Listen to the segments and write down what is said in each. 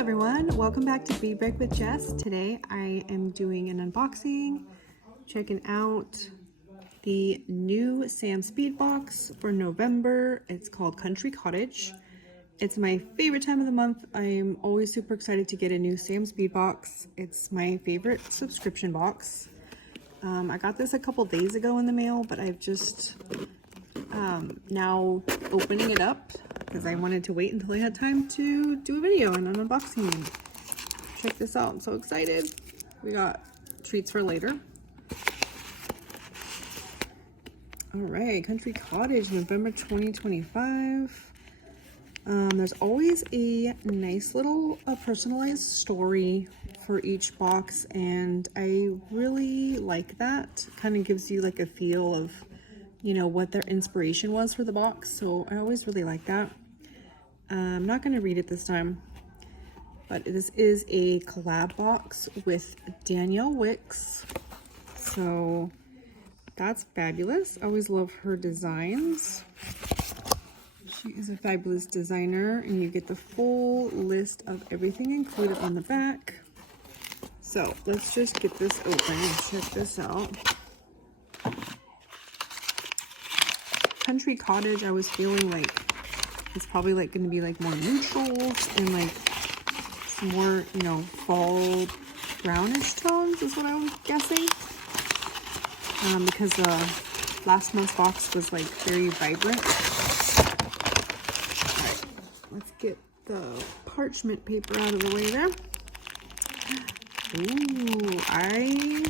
everyone, welcome back to Bead Break with Jess. Today I am doing an unboxing, checking out the new Sam Speed box for November. It's called Country Cottage. It's my favorite time of the month. I am always super excited to get a new Sam Speed box. It's my favorite subscription box. I got this a couple days ago in the mail, but I've just now opening it up because I wanted to wait until I had time to do a video and an unboxing. Check this out, I'm so excited. We got treats for later. All right, Country Cottage, November 2025. There's always a nice little personalized story for each box, and I really like that. Kind of gives you like a feel of, you know, what their inspiration was for the box, so I always really like that. I'm not going to read it this time, but this is a collab box with Danielle Wicks, so that's fabulous. I always love her designs. She is a fabulous designer, and you get the full list of everything included on the back. So let's just get this open and check this out. Country Cottage, I was feeling like it's probably like going to be like more neutrals and like some more, you know, fall brownish tones is what I was guessing. Because last month's box was like very vibrant. All right, let's get the parchment paper out of the way there. Ooh, I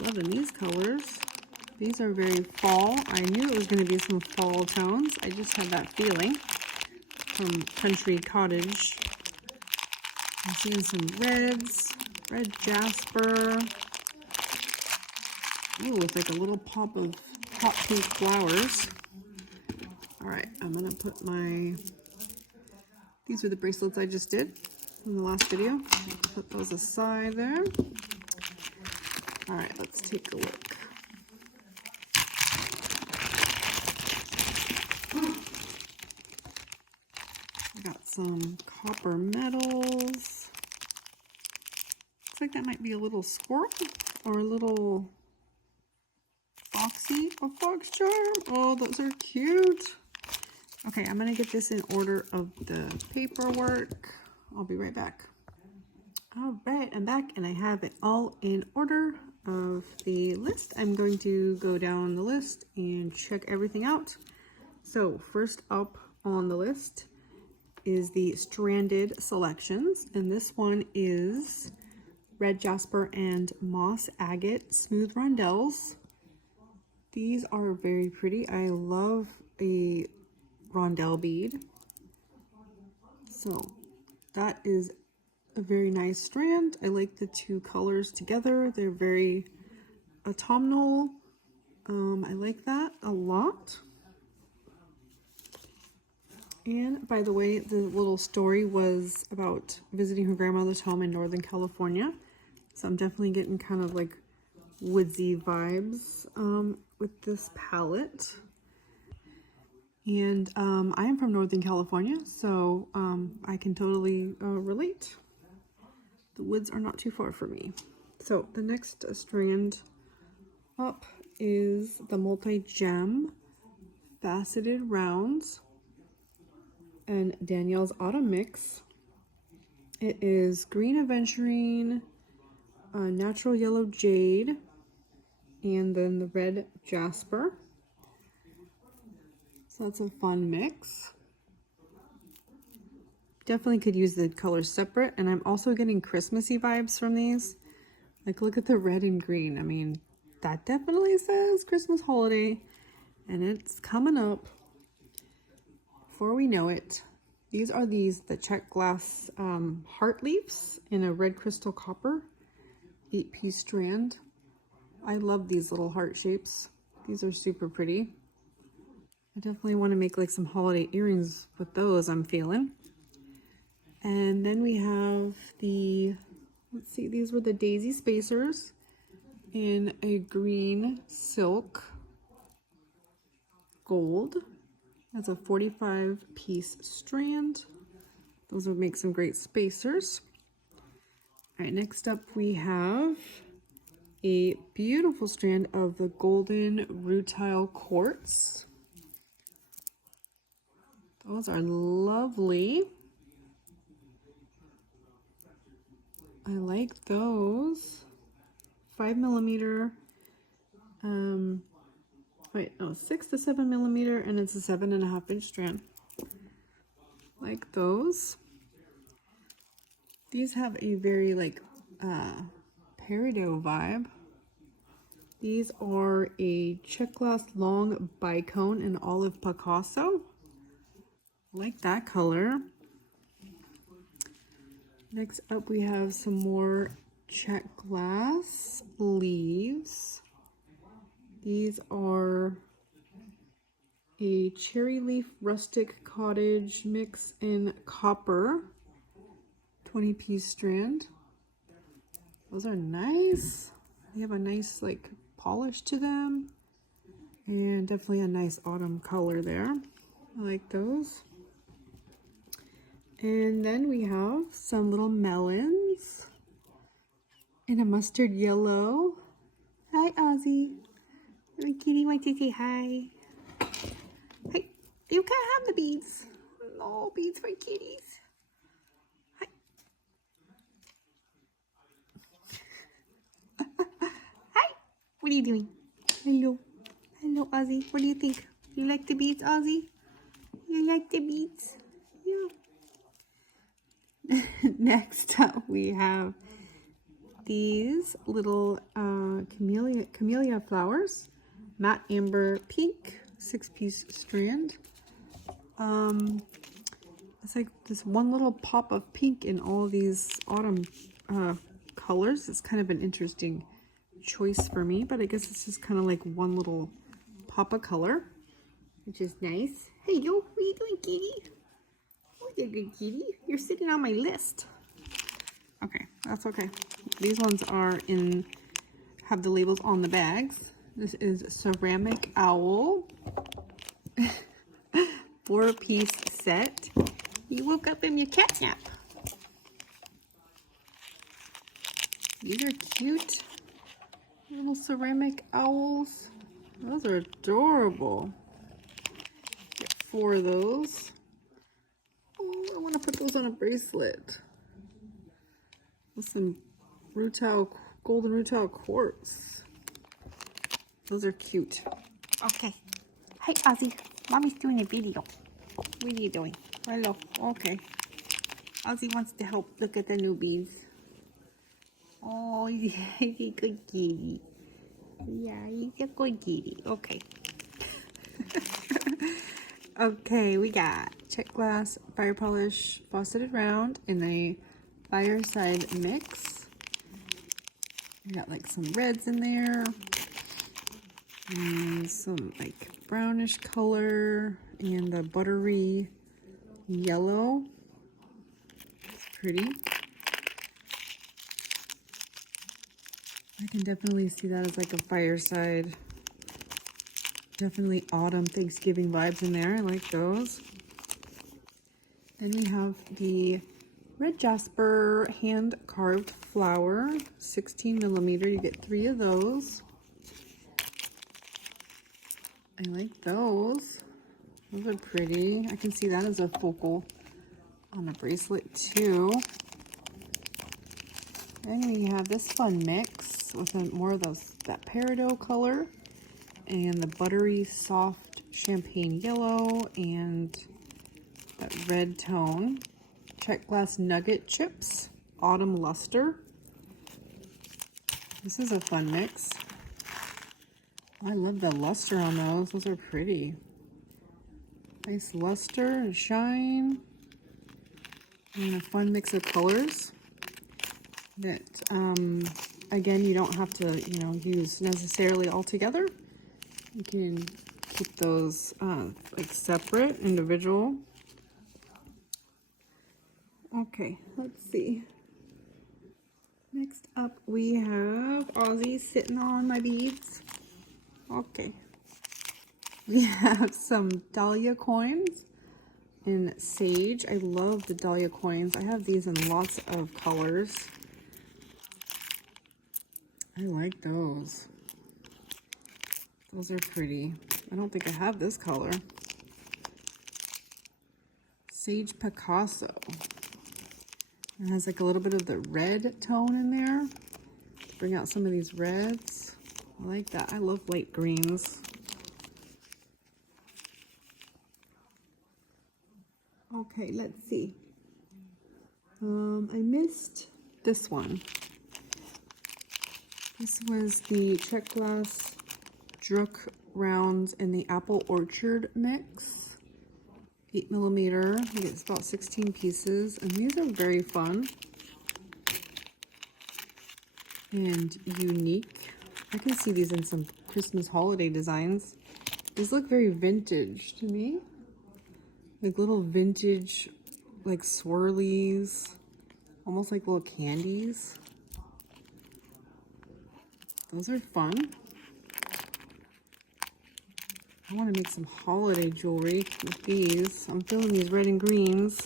loving these colors. These are very fall. I knew it was going to be some fall tones. I just had that feeling from Country Cottage. I'm seeing some reds, red jasper. Ooh, it's like a little pop of hot pink flowers. All right, I'm going to put my... These are the bracelets I just did in the last video. Put those aside there. All right, let's take a look. Got some copper medals. Looks like that might be a little squirrel or a little foxy or fox charm. Oh, those are cute. Okay, I'm gonna get this in order of the paperwork. I'll be right back. All right, I'm back and I have it all in order of the list. I'm going to go down the list and check everything out. So first up on the list is the stranded selections, and this one is red jasper and moss agate smooth rondelles. These are very pretty. I love a rondelle bead, so that is a very nice strand. I like the two colors together. They're very autumnal. I like that a lot. And by the way, the little story was about visiting her grandmother's home in Northern California. So I'm definitely getting kind of like woodsy vibes with this palette. And I am from Northern California, so I can totally relate. The woods are not too far from me. So the next strand up is the multi-gem faceted rounds and Danielle's Autumn mix. It is green aventurine, natural yellow jade, and then the red jasper. So that's a fun mix. Definitely could use the colors separate, and I'm also getting Christmassy vibes from these. Like, look at the red and green. I mean, that definitely says Christmas holiday, and it's coming up before we know it. These are the check glass heart leaves in a red crystal copper 8-piece strand. I love these little heart shapes. These are super pretty. I definitely want to make like some holiday earrings with those, I'm feeling. And then we have the, let's see, these were the daisy spacers in a green silk gold. That's a 45-piece strand. Those would make some great spacers. All right, next up we have a beautiful strand of the golden rutile quartz. Those are lovely. I like those. 5mm, 6 to 7mm, and it's a 7.5-inch strand. Like those. These have a very like peridot vibe. These are a check glass long bicone in olive Picasso. I like that color. Next up we have some more check glass leaves. These are a cherry leaf rustic cottage mix in copper, 20-piece strand. Those are nice. They have a nice like polish to them, and definitely a nice autumn color there. I like those. And then we have some little melons in a mustard yellow. Hi, Ozzy. My kitty wants to say hi. Hey, you can't have the beads. No beads for kitties. Hi. Hi. What are you doing? Hello. Hello, Ozzy. What do you think? You like the beads, Ozzy? You like the beads? Yeah. Next up, we have these little camellia flowers, matte amber pink, 6-piece strand. It's like this one little pop of pink in all these autumn colors. It's kind of an interesting choice for me, but I guess it's just kind of like one little pop of color, which is nice. Hey, yo, what are you doing, kitty? Oh, you're a good kitty. You're sitting on my list. Okay, that's okay. These ones have the labels on the bags. This is ceramic owl. 4-piece set. You woke up in your cat nap. These are cute. Little ceramic owls. Those are adorable. Get 4 of those. Oh, I want to put those on a bracelet. With some golden rutile quartz. Those are cute. Okay. Hi, Ozzy. Mommy's doing a video. What are you doing? Hello. Okay. Ozzy wants to help look at the new beads. Oh, he's a good kitty. Yeah, he's a good kitty. Okay. Okay, we got check glass, fire polish, fauceted round in a fireside mix. We got like some reds in there. And some like brownish color and the buttery yellow. It's pretty. I can definitely see that as like a fireside. Definitely autumn Thanksgiving vibes in there. I like those. Then we have the red jasper hand carved flower, 16mm. You get 3 of those. I like those. Those are pretty. I can see that as a focal on a bracelet too. Then we have this fun mix with more of that peridot color and the buttery soft champagne yellow and that red tone. Check glass nugget chips, autumn luster. This is a fun mix. I love the luster on those. Those are pretty. Nice luster and shine. And a fun mix of colors that, again, you don't have to, use necessarily all together. You can keep those like separate, individual. Okay, let's see. Next up, we have Ozzy sitting on my beads. Okay. We have some Dahlia coins, in sage. I love the dahlia coins. I have these in lots of colors. I like those. Those are pretty. I don't think I have this color. Sage Picasso. It has like a little bit of the red tone in there. Bring out some of these reds. I like that. I love light greens. Okay, let's see. I missed this one. This was the check glass Druck rounds in the apple orchard mix. 8mm. I think it's about 16 pieces, and these are very fun and unique. I can see these in some Christmas holiday designs. These look very vintage to me. Like little vintage, like swirlies, almost like little candies. Those are fun. I want to make some holiday jewelry with these. I'm feeling these red and greens.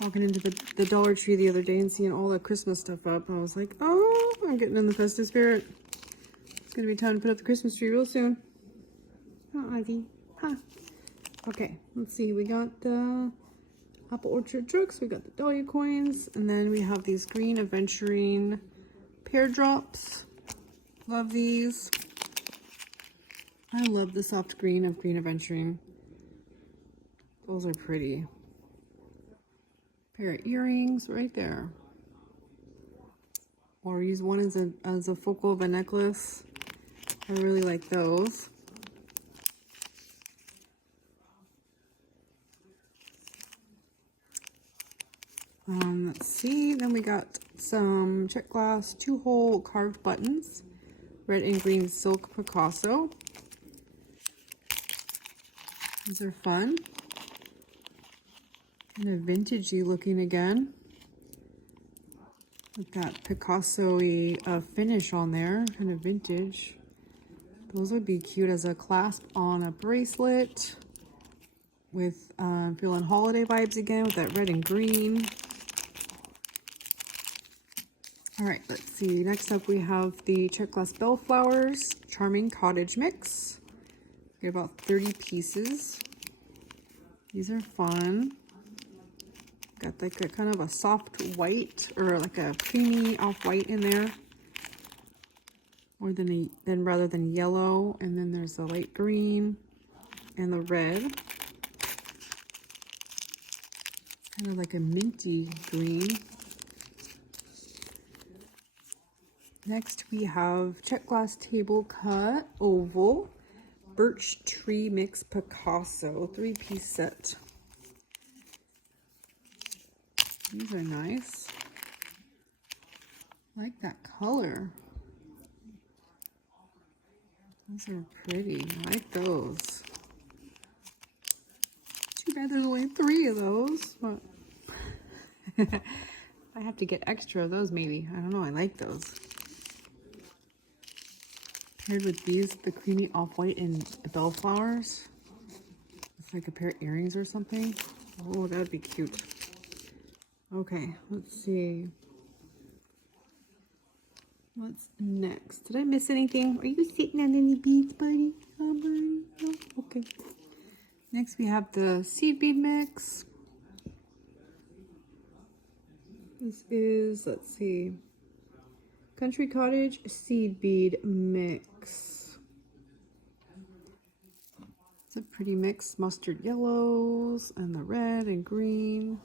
Walking into the Dollar Tree the other day and seeing all the Christmas stuff up. I was like, oh, I'm getting in the festive spirit. It's going to be time to put up the Christmas tree real soon. Huh, Ozzy? Huh. Okay, let's see. We got the apple orchard Drucks. We got the dahlia coins. And then we have these green aventurine pear drops. Love these. I love the soft green of green aventurine. Those are pretty. Pair of earrings right there. Or use one as a focal of a necklace. I really like those. Let's see. Then we got some check glass 2-hole carved buttons. Red and green silk Picasso. These are fun. Kind of vintagey looking again. With that Picasso-y finish on there. Kind of vintage. Those would be cute as a clasp on a bracelet. With feeling holiday vibes again with that red and green. Alright, let's see. Next up we have the check glass bellflowers Charming Cottage mix. Get about 30 pieces. These are fun. Got like a kind of a soft white or like a creamy off-white in there. More than rather than yellow. And then there's the light green and the red. Kind of like a minty green. Next we have check glass table cut oval birch tree mix Picasso 3-piece set. These are nice. I like that color. Those are pretty. I like those. Too bad there's only 3 of those. But I have to get extra of those maybe. I don't know. I like those. Paired with these, the creamy off-white and the bellflowers. It's like a pair of earrings or something. Oh, that would be cute. Okay, let's see. What's next? Did I miss anything? Are you sitting on any beads, buddy? Oh, buddy. Oh, okay. Next, we have the seed bead mix. This is, let's see, Country Cottage seed bead mix. It's a pretty mix. Mustard yellows and the red and green.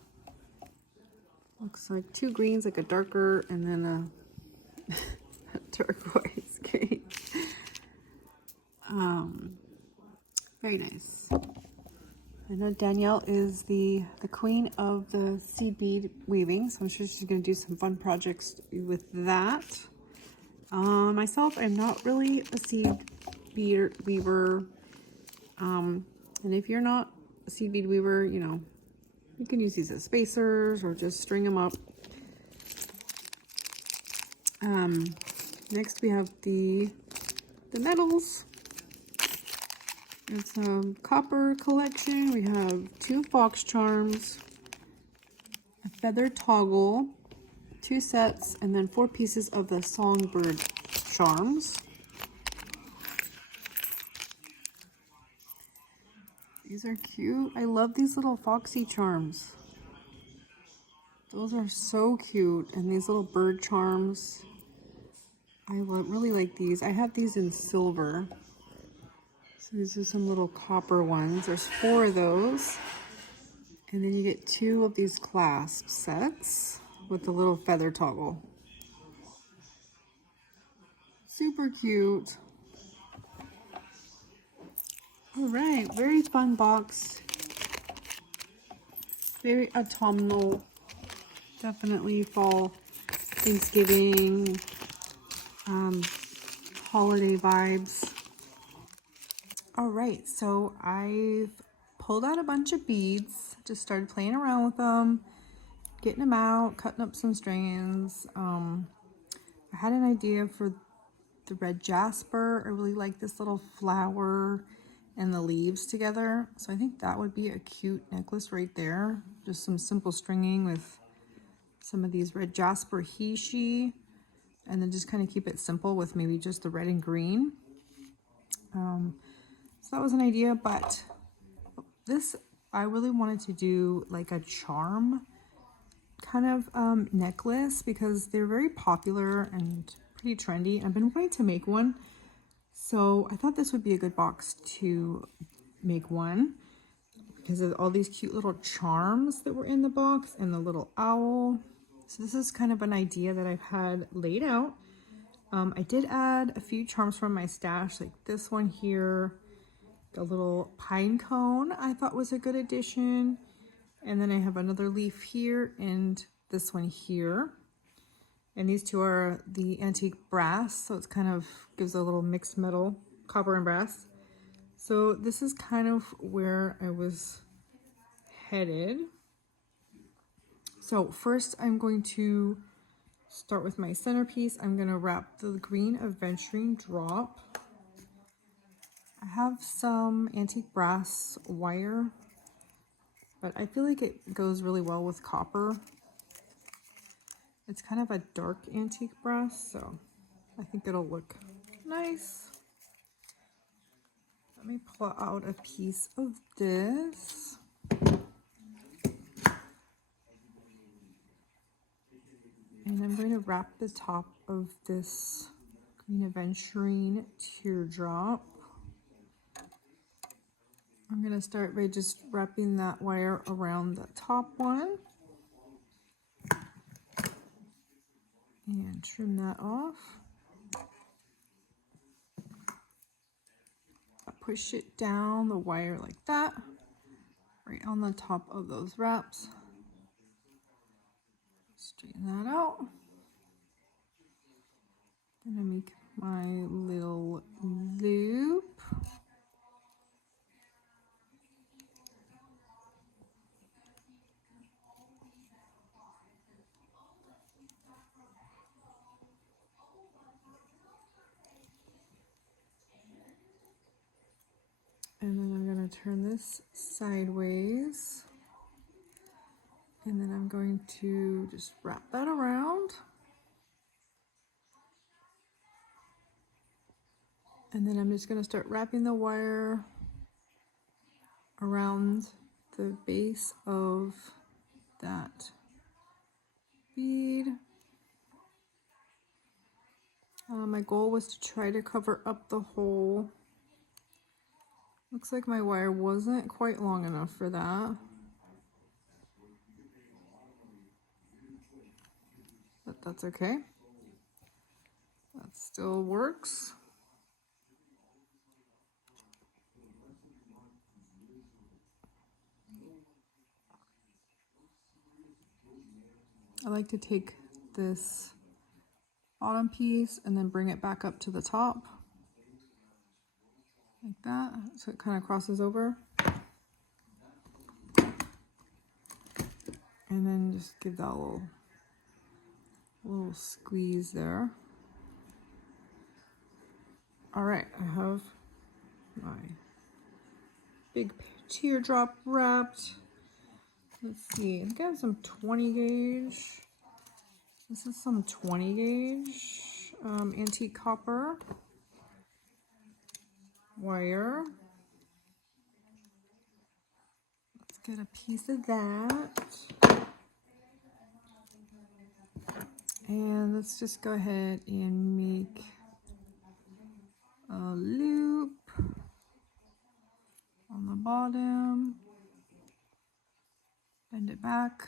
Looks like 2 greens, like a darker and then a turquoise green. Very nice. I know Danielle is the queen of the seed bead weaving, so I'm sure she's going to do some fun projects with that. Myself, I'm not really a seed bead weaver. And if you're not a seed bead weaver, you know, you can use these as spacers or just string them up. Next we have the medals. It's a copper collection. We have 2 fox charms, a feather toggle, 2 sets, and then 4 pieces of the songbird charms. These are cute. I love these little foxy charms. Those are so cute. And these little bird charms. I really like these. I have these in silver. So these are some little copper ones. There's 4 of those. And then you get 2 of these clasp sets with the little feather toggle. Super cute. All right, very fun box. Very autumnal. Definitely fall, Thanksgiving, holiday vibes. All right, so I've pulled out a bunch of beads, just started playing around with them, getting them out, cutting up some strands. I had an idea for the red jasper. I really like this little flower and the leaves together. So I think that would be a cute necklace right there. Just some simple stringing with some of these red jasper he, she, and then just kind of keep it simple with maybe just the red and green. So that was an idea, but this, I really wanted to do like a charm kind of necklace because they're very popular and pretty trendy. I've been wanting to make one. So I thought this would be a good box to make one because of all these cute little charms that were in the box and the little owl. So this is kind of an idea that I've had laid out. I did add a few charms from my stash, like this one here, the little pine cone I thought was a good addition. And then I have another leaf here and this one here. And these 2 are the antique brass, so it's kind of gives a little mixed metal, copper and brass. So this is kind of where I was headed. So first I'm going to start with my centerpiece. I'm going to wrap the green aventurine drop. I have some antique brass wire, but I feel like it goes really well with copper. It's kind of a dark antique brass, so I think it'll look nice. Let me pull out a piece of this. And I'm going to wrap the top of this green aventurine teardrop. I'm going to start by just wrapping that wire around the top one. And trim that off. Push it down the wire like that, right on the top of those wraps. Straighten that out. Then I make my little loop. And then I'm going to turn this sideways. And then I'm going to just wrap that around. And then I'm just going to start wrapping the wire around the base of that bead. My goal was to try to cover up the hole. Looks like my wire wasn't quite long enough for that. But that's okay. That still works. I like to take this bottom piece and then bring it back up to the top. Like that, so it kind of crosses over. And then just give that a little squeeze there. All right, I have my big teardrop wrapped. Let's see, I think I have some 20 gauge. This is some 20 gauge antique copper wire. Let's get a piece of that. And let's just go ahead and make a loop on the bottom. Bend it back.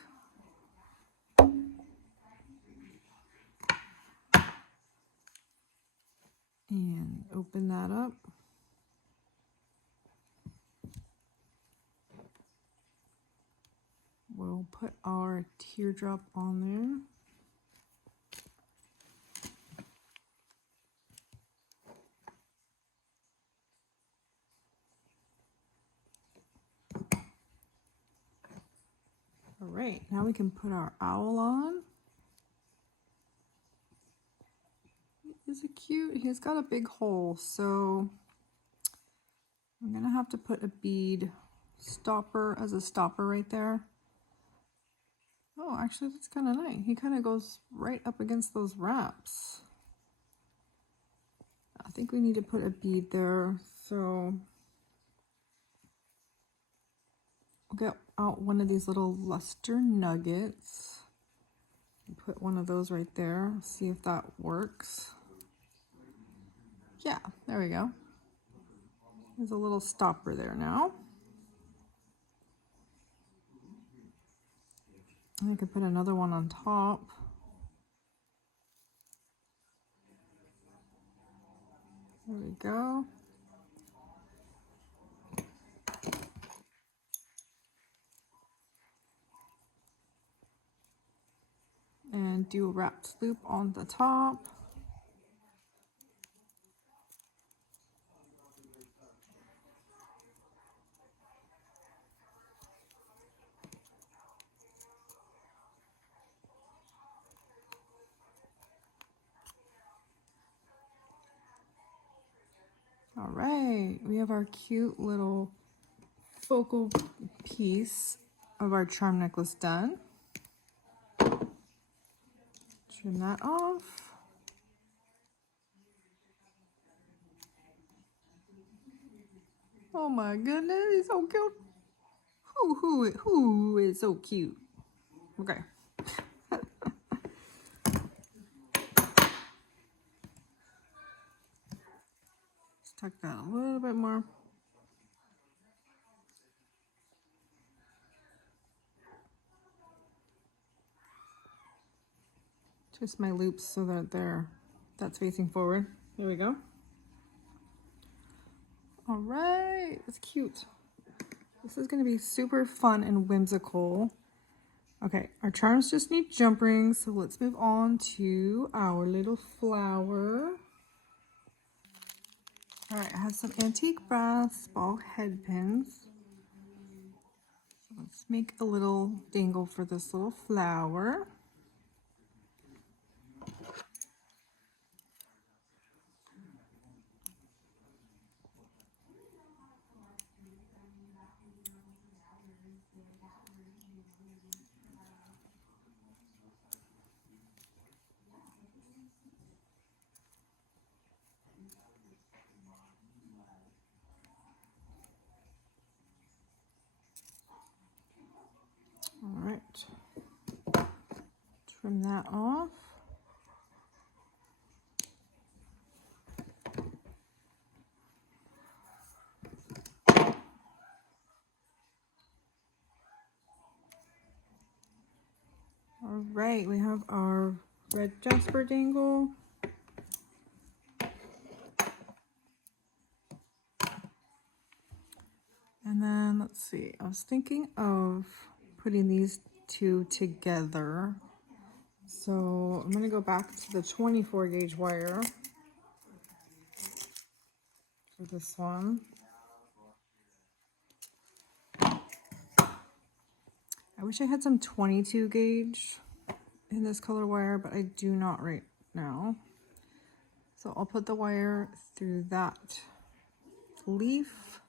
And open that up. We'll put our teardrop on there. All right, now we can put our owl on. Is it cute? He's got a big hole, so I'm gonna have to put a bead stopper as a stopper right there. Oh, actually that's kind of nice. He kind of goes right up against those wraps. I think we need to put a bead there, so we'll get out one of these little luster nuggets and put one of those right there. See if that works. Yeah, there we go. There's a little stopper there now. I could put another one on top. There we go. And do a wrapped loop on the top. All right, we have our cute little focal piece of our charm necklace done. Trim that off. Oh my goodness, he's so cute. Who is so cute? Okay. Let's tuck that a little bit more. Twist my loops so that that's facing forward. There we go. All right, it's cute. This is gonna be super fun and whimsical. Okay, our charms just need jump rings, so let's move on to our little flower. All right, I have some antique brass ball head pins. So let's make a little dangle for this little flower. All right, trim that off. All right, we have our red jasper dangle. And then let's see, I was thinking of putting these two together. So I'm gonna go back to the 24 gauge wire for this one. I wish I had some 22 gauge in this color wire, but I do not right now. So I'll put the wire through that leaf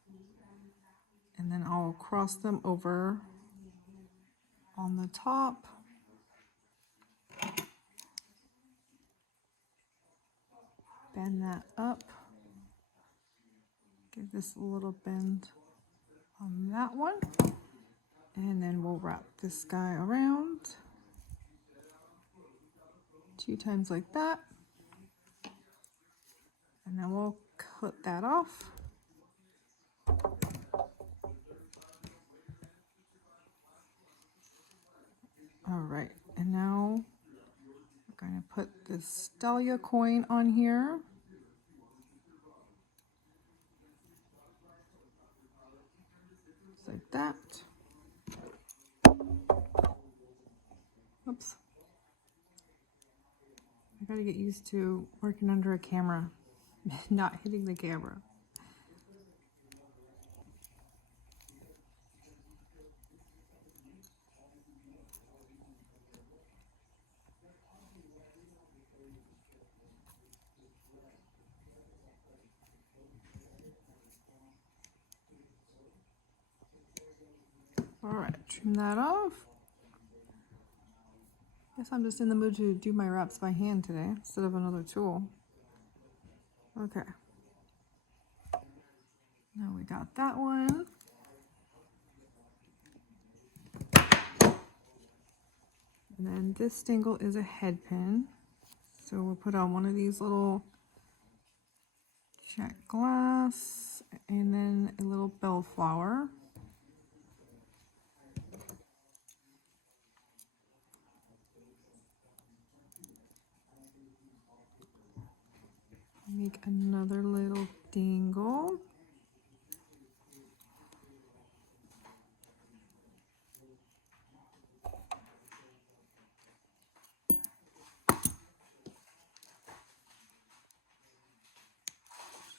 And then I'll cross them over on the top. Bend that up. Give this a little bend on that one. And then we'll wrap this guy around 2 times like that. And then we'll cut that off. All right, and now we're going to put this Dahlia coin on here. Just like that. Oops. I gotta get used to working under a camera, not hitting the camera. All right, trim that off. Guess I'm just in the mood to do my wraps by hand today instead of another tool. Okay. Now we got that one. And then this dangle is a head pin. So we'll put on one of these little check glass and then a little bellflower. Make another little dangle.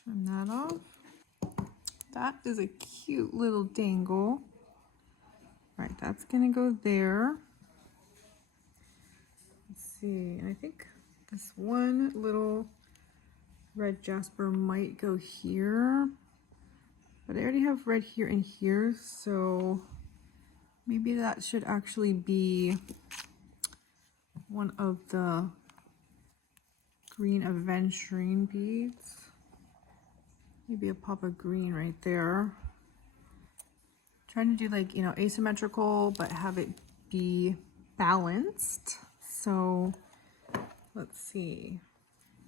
Trim that off. That is a cute little dangle. Right, that's gonna go there. Let's see, I think this one little red jasper might go here, but I already have red here and here, so maybe that should actually be one of the green aventurine beads. Maybe a pop of green right there. Trying to do like, you know, asymmetrical, but have it be balanced. So let's see.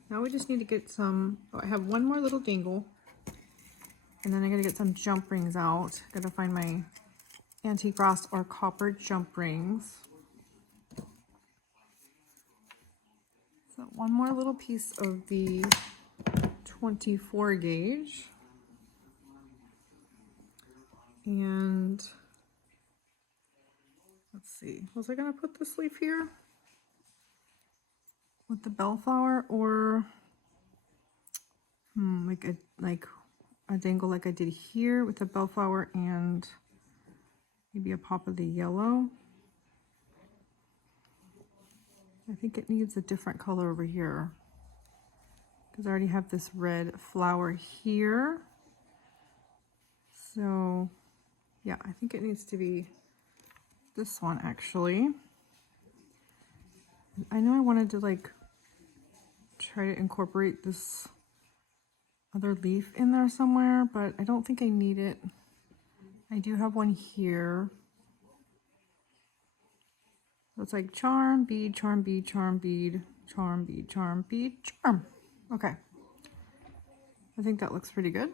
Now we just need to get some, oh, I have one more little dangle. And then I gotta get some jump rings out. Gotta find my antique brass or copper jump rings. So one more little piece of the 24 gauge. And let's see, was I gonna put this leaf here with the bellflower, or like a dangle like I did here with the bellflower and maybe a pop of the yellow? I think it needs a different color over here because I already have this red flower here. So yeah, I think it needs to be this one actually. I know I wanted to like try to incorporate this other leaf in there somewhere, but I don't think I need it. I do have one here. So it's like charm, bead, charm, bead, charm, bead, charm, bead, charm, bead, charm. Okay. I think that looks pretty good.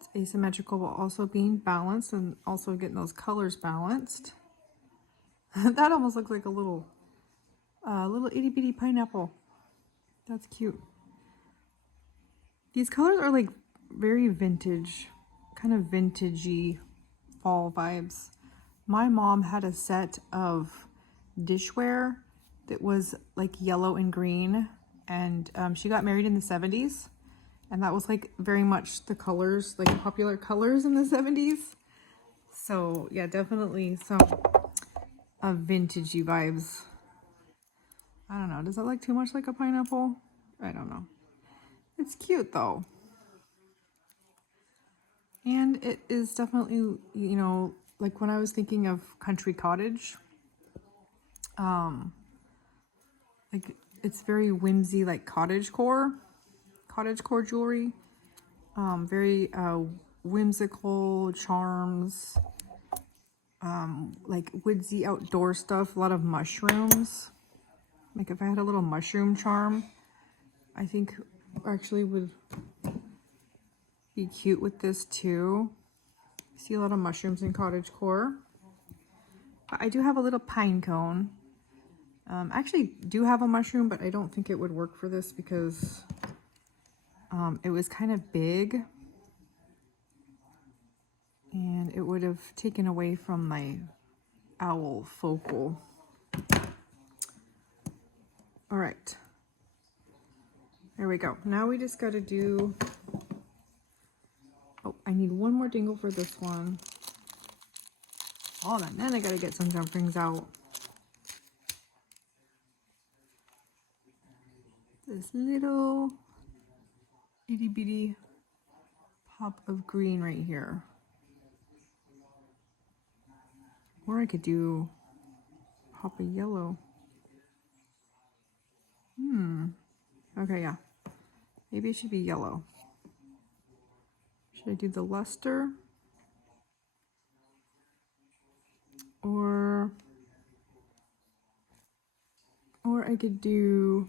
It's asymmetrical while also being balanced and also getting those colors balanced. That almost looks like a little itty bitty pineapple. That's cute. These colors are like very vintage, kind of vintagey fall vibes. My mom had a set of dishware that was like yellow and green, and she got married in the 70s, and that was like very much the colors, like popular colors in the 70s. So yeah, definitely some vintagey vibes. I don't know, does that look too much like a pineapple? I don't know. It's cute though. And it is definitely, you know, like when I was thinking of Country Cottage, like it's very whimsy, like cottage core jewelry. Very whimsical charms, like woodsy outdoor stuff, a lot of mushrooms. Like if I had a little mushroom charm, I think actually would be cute with this too. I see a lot of mushrooms in cottage core. But I do have a little pine cone. I actually do have a mushroom, but I don't think it would work for this because it was kind of big. And it would have taken away from my owl focal. All right. There we go. Now we just got to do... Oh, I need one more dingle for this one. Oh, then I got to get some jump rings out. This little itty bitty pop of green right here. Or I could do pop of yellow. Okay, yeah. Maybe it should be yellow. Should I do the luster? Or I could do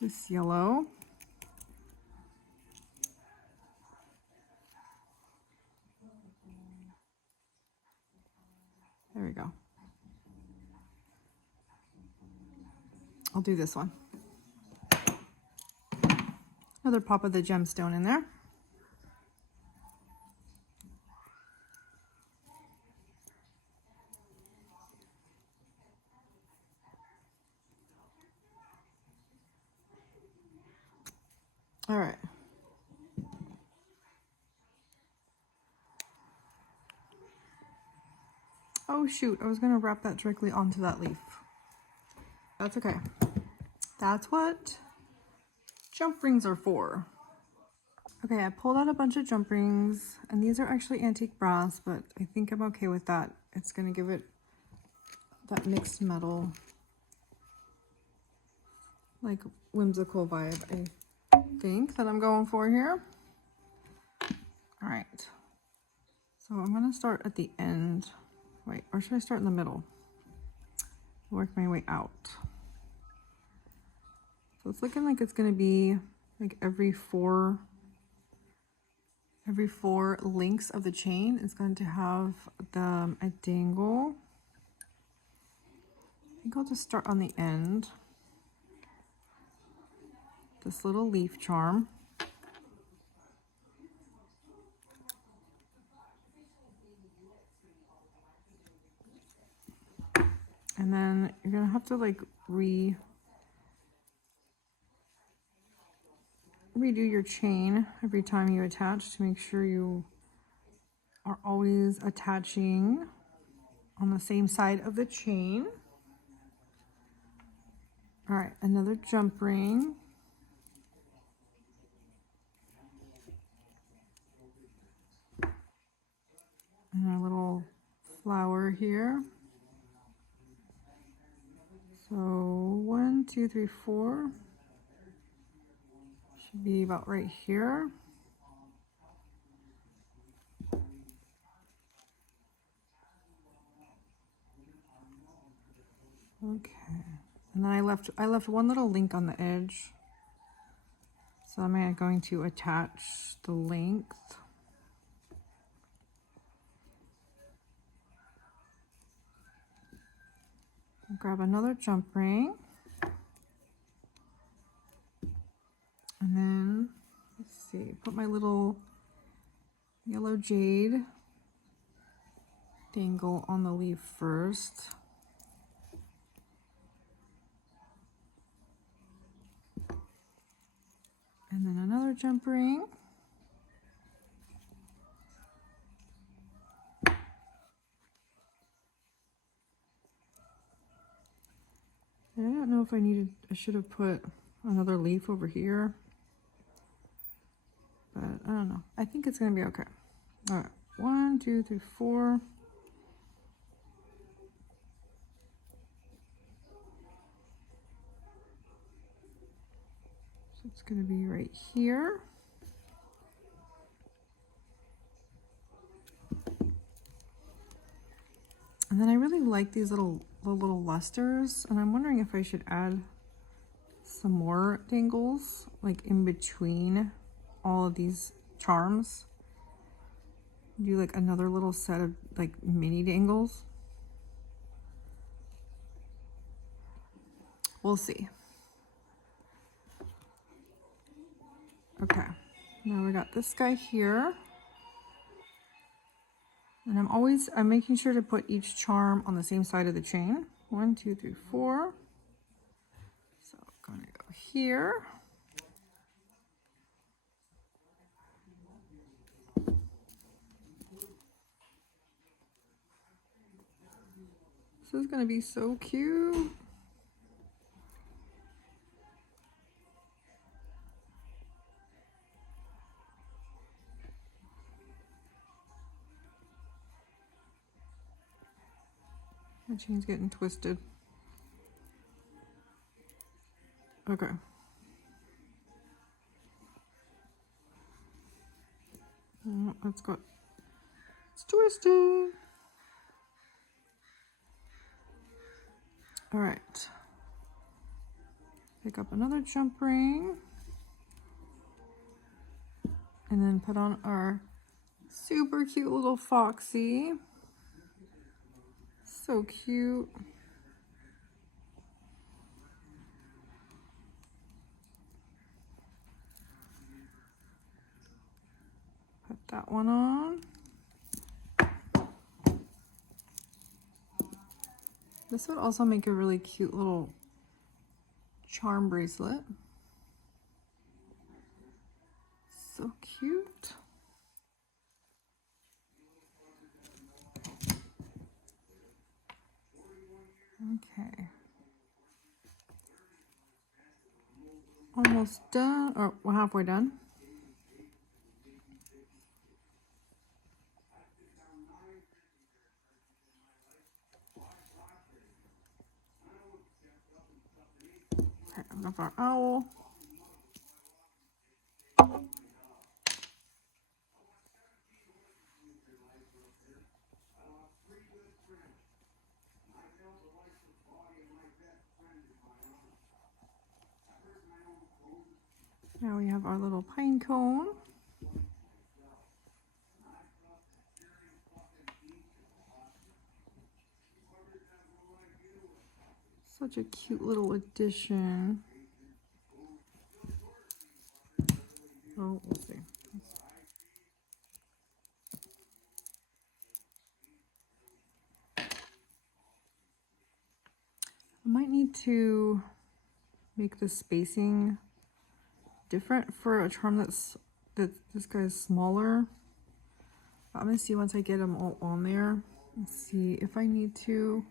this yellow. There we go. I'll do this one. Another pop of the gemstone in there. All right. Oh shoot, I was gonna wrap that directly onto that leaf. That's okay. That's what jump rings are for. Okay, I pulled out a bunch of jump rings, and these are actually antique brass, but I think I'm okay with that. It's gonna give it that mixed metal, like whimsical vibe, I think, that I'm going for here. All right, so I'm gonna start at the end. Wait, or should I start in the middle? Work my way out. So it's looking like it's gonna be like every four links of the chain is going to have a dangle. I think I'll just start on the end. This little leaf charm. And then you're gonna have to like redo your chain every time you attach to make sure you are always attaching on the same side of the chain. All right, another jump ring. And a little flower here. So 1, 2, 3, 4. Should be about right here. Okay, and then I left one little link on the edge. So I'm going to attach the length. Grab another jump ring. And then, let's see, put my little yellow jade dangle on the leaf first. And then another jump ring. And I don't know if I should have put another leaf over here. but I don't know. I think it's gonna be okay. All right, 1, 2, 3, 4. So it's gonna be right here. And then I really like these little lusters, and I'm wondering if I should add some more dangles, like in between all of these charms. Do like another little set of like mini dangles. We'll see. Okay, now we got this guy here. And I'm making sure to put each charm on the same side of the chain. 1, 2, 3, 4. So I'm gonna go here. This is gonna be so cute. My chain's getting twisted. Okay. Oh, it's twisted. All right. Pick up another jump ring. And then put on our super cute little foxy. So cute. Put that one on. This would also make a really cute little charm bracelet. So cute. Okay. Almost done, or we're halfway done. Okay, I'm gonna our owl. Now we have our little pine cone. Such a cute little addition. Oh, we'll see. I might need to make the spacing different for a charm that this guy's smaller. But I'm gonna see once I get them all on there and see if I need to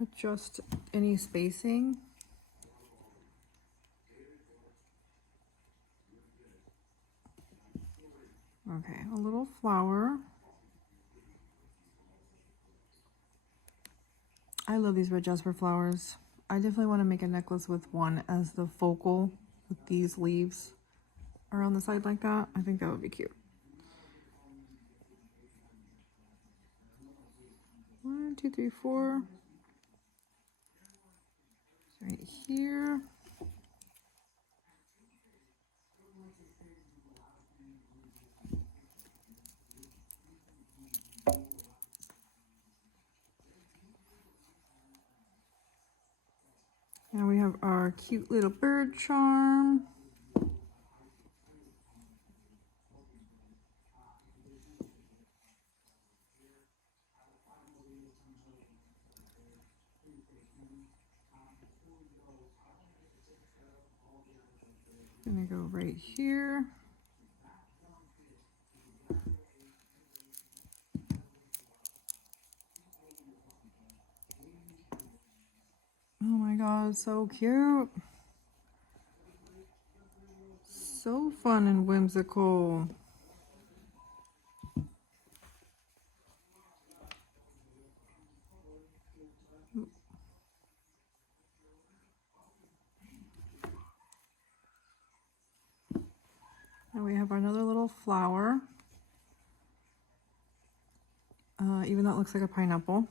adjust any spacing. Okay, a little flower. I love these red jasper flowers. I definitely want to make a necklace with one as the focal, with these leaves around the side like that. I think that would be cute. 1, 2, 3, 4. Right here. Now we have our cute little bird charm. Gonna go right here. Oh my god, so cute. so fun and whimsical. And we have another little flower. Even though it looks like a pineapple.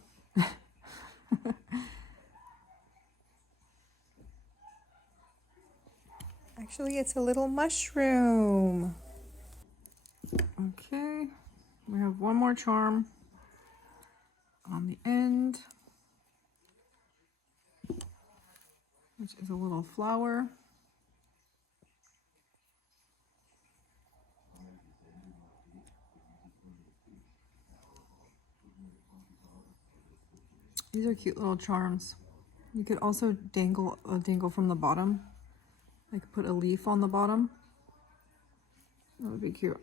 Actually, it's a little mushroom. Okay, we have one more charm on the end, which is a little flower. These are cute little charms. You could also dangle from the bottom, like put a leaf on the bottom. That would be cute.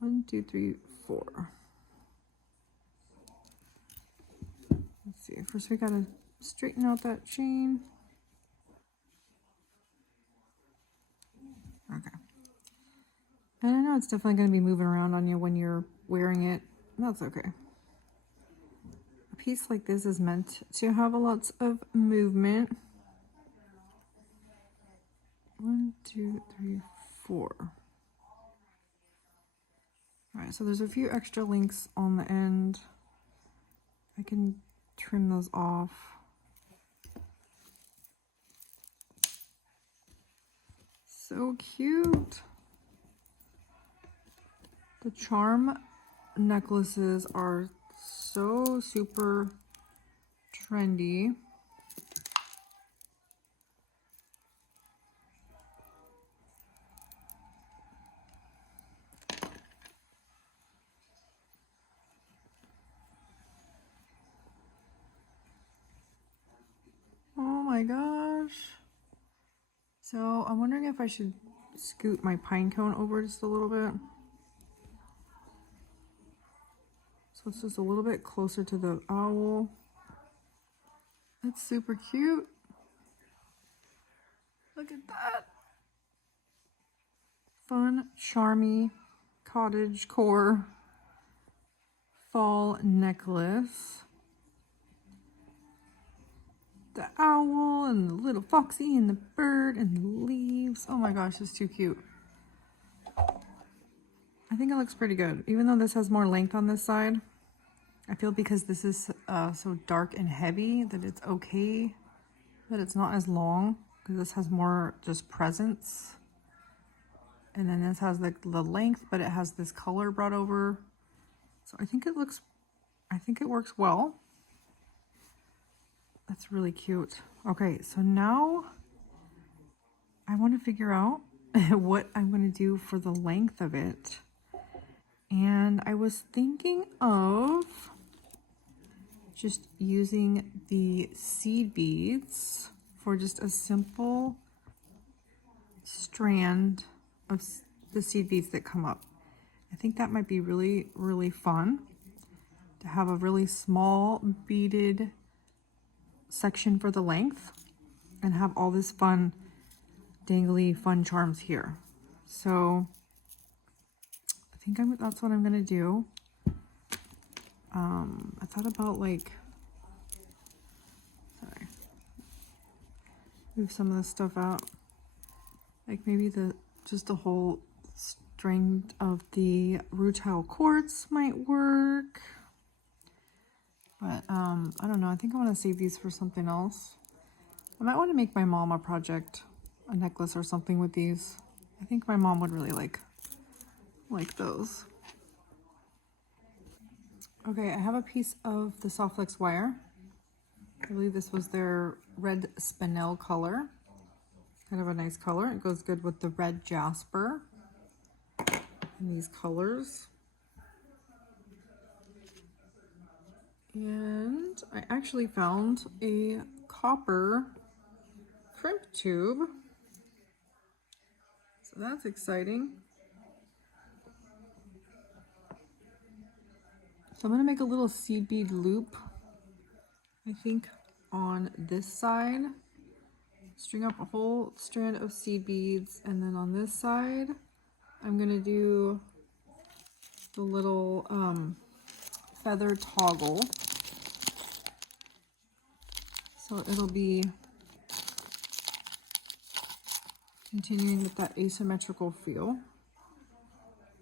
1, 2, 3, 4. Let's see. First, we gotta straighten out that chain. Okay. And I know it's definitely gonna be moving around on you when you're wearing it. That's okay. A piece like this is meant to have a lots of movement. 1, 2, 3, 4. All right, so there's a few extra links on the end. I can trim those off. So cute. The charm necklaces are so super trendy. Oh my gosh. So I'm wondering if I should scoot my pine cone over just a little bit. So it's just a little bit closer to the owl. That's super cute. Look at that. Fun, charmy cottage core fall necklace. The owl and the little foxy and the bird and the leaves. Oh my gosh, it's too cute. I think it looks pretty good. Even though this has more length on this side, I feel because this is so dark and heavy that it's okay that it's not as long, because this has more just presence. And then this has like the length, but it has this color brought over. So I think it works well. That's really cute. Okay, so now I want to figure out what I'm going to do for the length of it. And I was thinking of just using the seed beads for just a simple strand of the seed beads that come up. I think that might be really, really fun to have a really small beaded section for the length and have all this fun dangly fun charms here. So I think that's what I'm gonna do. I thought about like, sorry, move some of this stuff out, like maybe just a whole string of the rutile quartz might work, but I don't know. I think I want to save these for something else. I might want to make my mom a project, a necklace or something with these. I think my mom would really like those. Okay, I have a piece of the Soft Flex wire. I believe this was their red spinel color. Kind of a nice color. It goes good with the red jasper and these colors. And I actually found a copper crimp tube. So that's exciting. So I'm going to make a little seed bead loop, I think, on this side string up a whole strand of seed beads, and then on this side I'm gonna do the little feather toggle, so it'll be continuing with that asymmetrical feel.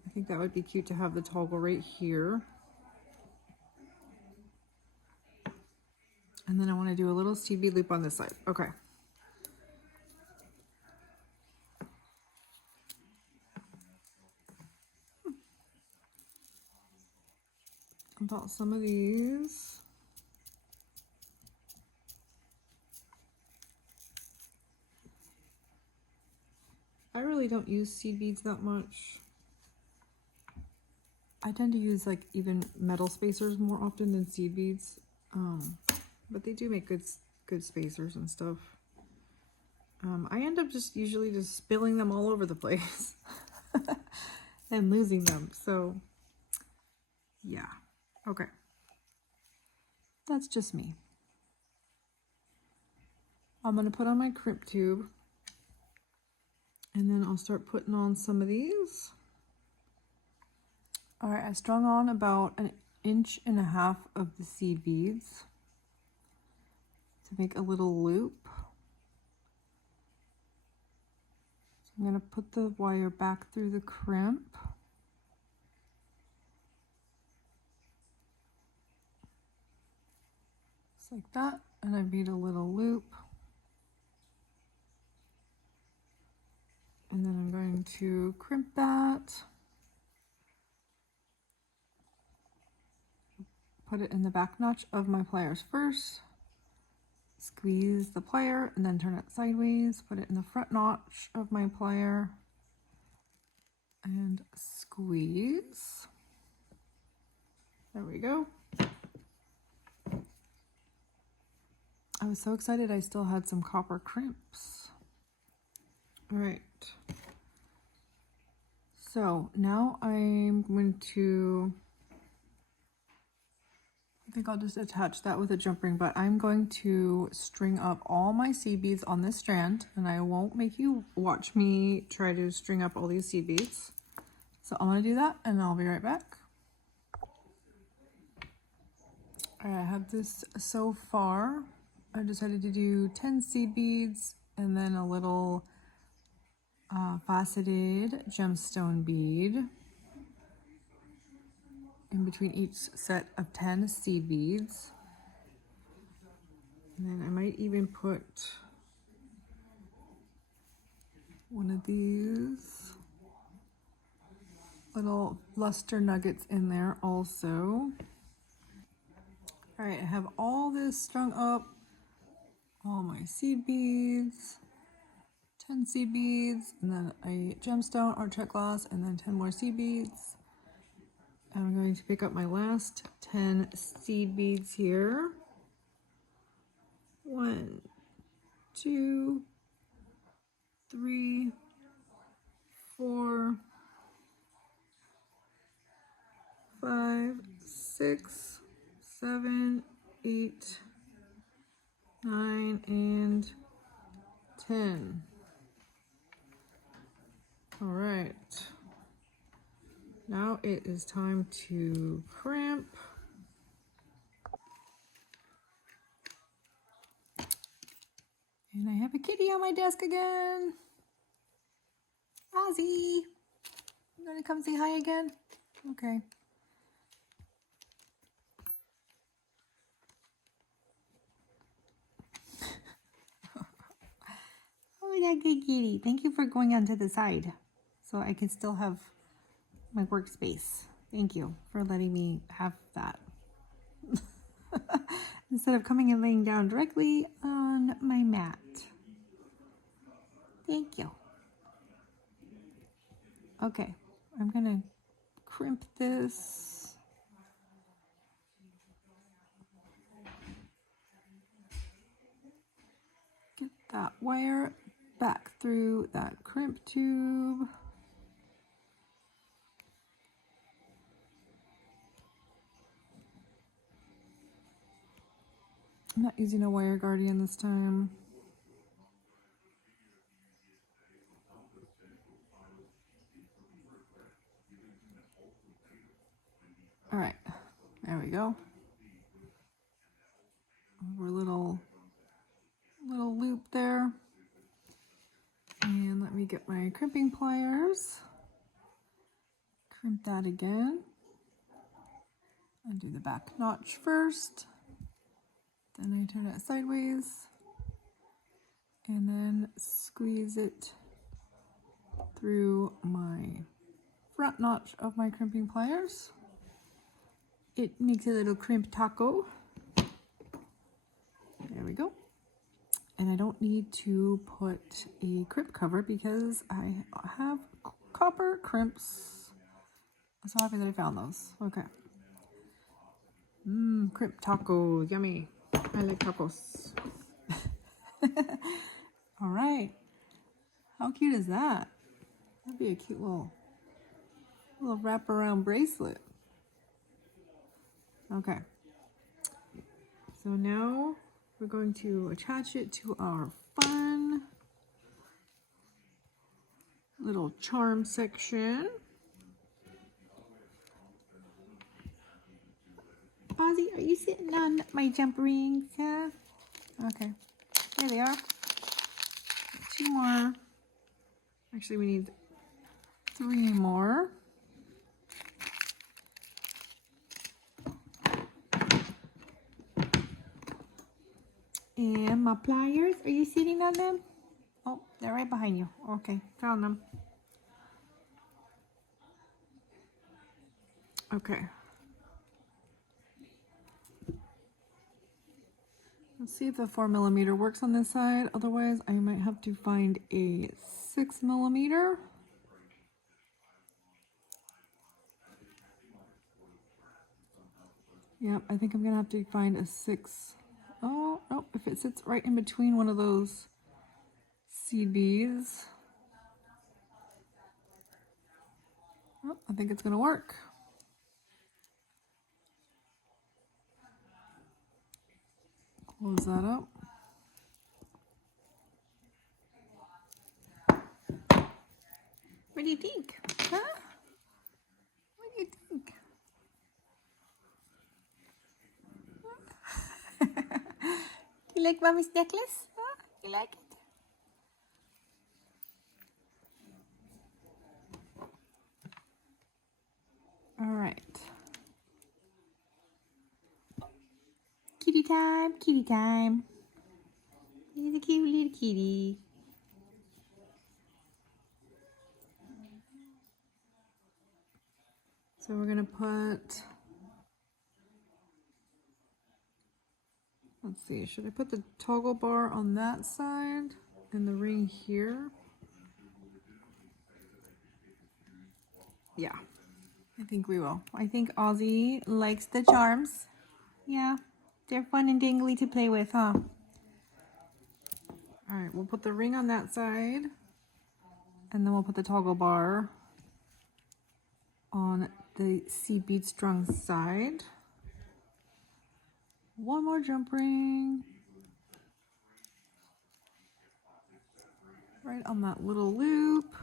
I think that would be cute to have the toggle right here. And then I want to do a little seed bead loop on this side. Okay. About some of these. I really don't use seed beads that much. I tend to use like even metal spacers more often than seed beads, but they do make good spacers and stuff. I end up usually just spilling them all over the place and losing them. So yeah, okay, that's just me. I'm gonna put on my crimp tube, and then I'll start putting on some of these. All right, I strung on about 1.5 inches of the seed beads to make a little loop. So I'm going to put the wire back through the crimp. Just like that, and I made a little loop. And then I'm going to crimp that. Put it in the back notch of my pliers first. Squeeze the plier and then turn it sideways. Put it in the front notch of my plier and squeeze. There we go. I was so excited I still had some copper crimps. All right. So now I'm going to, I think I'll just attach that with a jump ring, but I'm going to string up all my seed beads on this strand, and I won't make you watch me try to string up all these seed beads. So I'm going to do that, and I'll be right back. All right, I have this so far. I decided to do 10 seed beads and then a little faceted gemstone bead in between each set of 10 seed beads. And then I might even put one of these little luster nuggets in there also. All right, I have all this strung up, all my seed beads, 10 seed beads, and then a gemstone or check glass, and then 10 more seed beads. I'm going to pick up my last 10 seed beads here. 1, 2, 3, 4, 5, 6, 7, 8, 9, and 10. All right. Now it is time to crimp. And I have a kitty on my desk again. Ozzy, you gonna come say hi again? Okay. Oh, that good kitty. Thank you for going onto the side so I can still have my workspace. Thank you for letting me have that. Instead of coming and laying down directly on my mat. Thank you. Okay, I'm gonna crimp this. Get that wire back through that crimp tube. I'm not using a wire guardian this time. All right, there we go. Over a little loop there. And let me get my crimping pliers. Crimp that again. And do the back notch first. Then I turn it sideways. And then squeeze it through my front notch of my crimping pliers. It makes a little crimp taco. There we go. And I don't need to put a crimp cover because I have copper crimps. I'm so happy that I found those. Okay. Crimp taco, yummy. I like tacos. All right. How cute is that? That'd be a cute little wraparound bracelet. Okay. So now we're going to attach it to our fun little charm section. Ozzy, are you sitting on my jump rings? Huh? Okay. There they are. 2 more. Actually, we need 3 more. And my pliers, are you sitting on them? Oh, they're right behind you. Okay, found them. Okay. Let's see if the 4mm works on this side. Otherwise, I might have to find a 6mm. Yep, I think I'm gonna have to find a 6. Oh, nope, if it sits right in between one of those seed beads. Oh, I think it's gonna work. Close that up. What do you think? Huh? What do you think? You like Mommy's necklace? Huh? You like it? All right. Kitty time, kitty time. He's a cute little kitty. So we're gonna put, let's see, should I put the toggle bar on that side and the ring here? Yeah, I think we will. I think Ozzy likes the charms. Yeah, they're fun and dangly to play with, huh? All right, we'll put the ring on that side and then we'll put the toggle bar on the seed bead strung side. 1 more jump ring. Right on that little loop.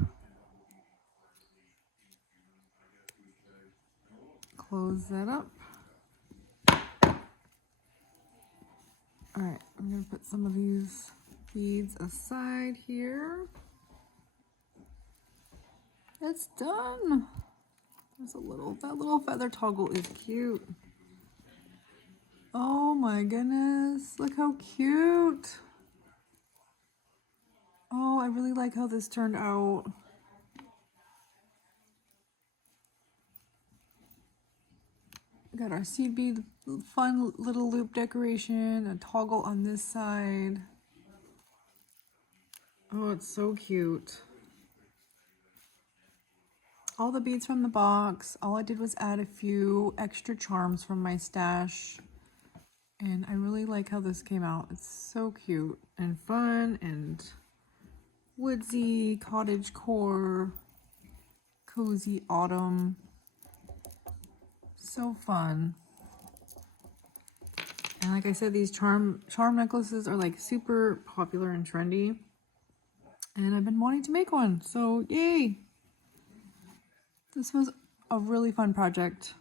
Close that up. All right, I'm gonna put some of these beads aside here. It's done. There's that little feather toggle is cute. Oh my goodness, look how cute. Oh, I really like how this turned out. We got our seed bead, fun little loop decoration, a toggle on this side. Oh, it's so cute. All the beads from the box. All I did was add a few extra charms from my stash. And I really like how this came out. It's so cute and fun and woodsy, cottagecore, cozy autumn. So fun. And like I said, these charm necklaces are like super popular and trendy. And I've been wanting to make one. So yay! This was a really fun project.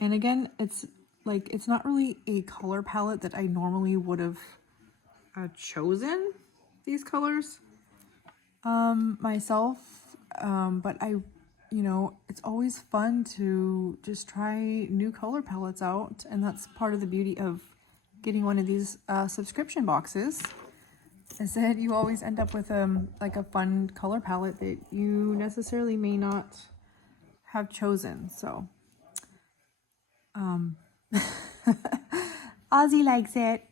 And again, it's like, it's not really a color palette that I normally would have chosen these colors myself. But you know, it's always fun to just try new color palettes out. And that's part of the beauty of getting one of these subscription boxes, is that you always end up with like a fun color palette that you necessarily may not have chosen. So Ozzy likes it.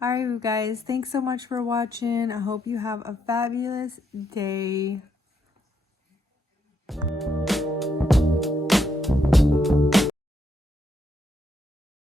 All right, you guys, thanks so much for watching. I hope you have a fabulous day.